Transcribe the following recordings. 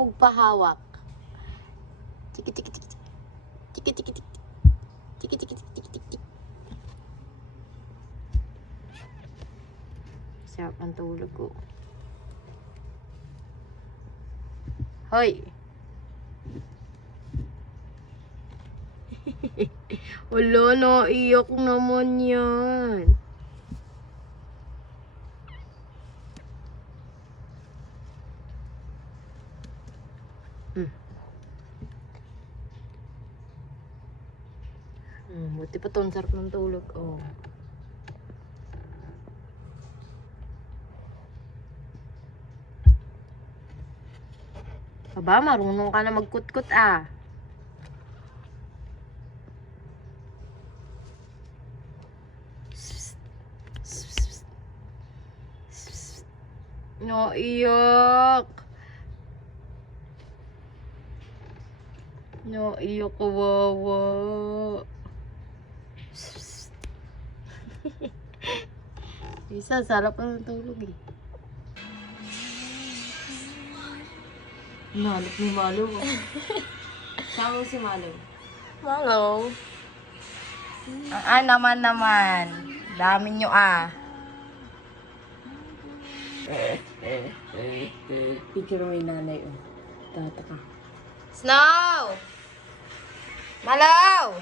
magpahawak. Tiki tiki tiki tiki tiki tiki tiki tiki tiki tiki tiki. Sarap ang tulog ko. Hoy! Wala na, iyak naman yan. Buti pa to, ang sarap ng tulog. Oh. Aba, marunong ka na magkutkut ah. Naiyak. Naiyak, kawawa. Isa, sarap pa ng tulog eh. Nahanap ni Malo. Saan mo si Malo? Malo. Naman. Dami nyo ah. Picture mo yung nanay oh. Tataka. Snow! Malaw!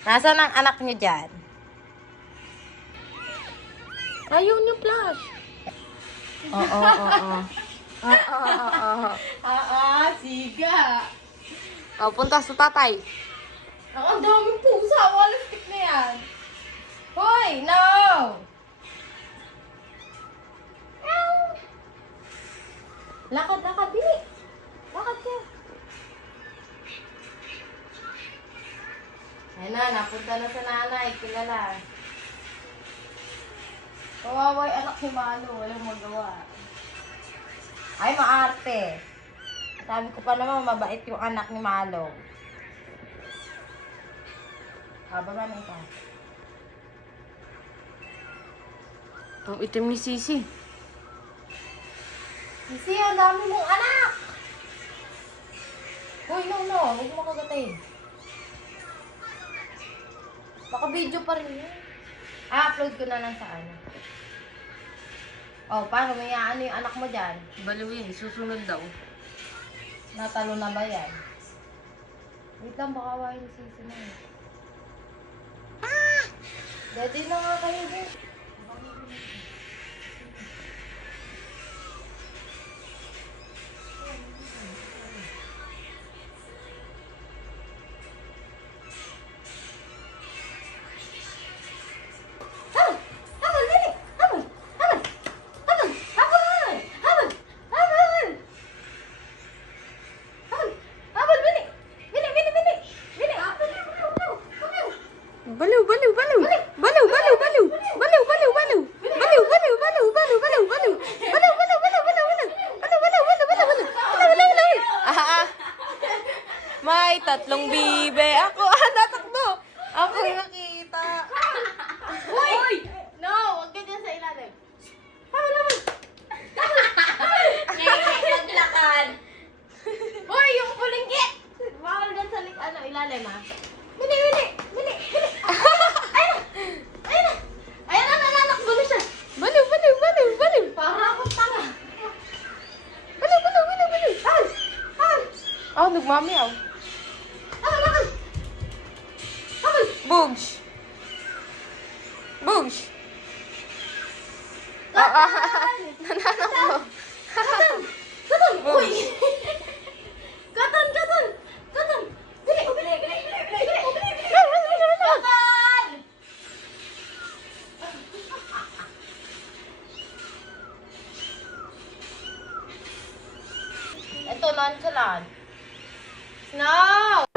Nasaan ang anak nyo dyan? Ayaw nyo flash. Oo. Siga. Oh, punta sa tatay. Ang daming pusa. Walang stick na yan. Hoy, no! Lakad, bili. Lakad ka. Ayun na, napunta na sa nanay. Kilala. Kawawa yung anak ni Malo. Walang magawa. Ay, maarte. Sabi ko pa naman, mabait yung anak ni Malo. Baba na ito. Ang itim ni Sisi. Sisi, ang dami mong anak! Uy, no. Huwag mo kagatayin. Baka video pa rin yun. Upload ko na lang sa ano. Oh, paano? May ano yung anak mo dyan? Baliwin, susunod daw. Natalo na ba yan? Wait lang, baka wahin si Sisi na yun. Daddy na nga kayo din. May tatlong bibe. Ako, natakbo. Ako yung nakita. Uy! No, huwag ka dyan sa ilalim. Habal! Naglakad. Uy, yung pulinggit! Bawal dyan sa ilalim ha. Bili! Ayun na, nananakbo na siya. Baliw. Para akong tanga. Baliw. Nagmamiyaw. Bugs. Nananakbo. Bugs. Katan. Bili. Katan! Ito, nonchalant. Snow!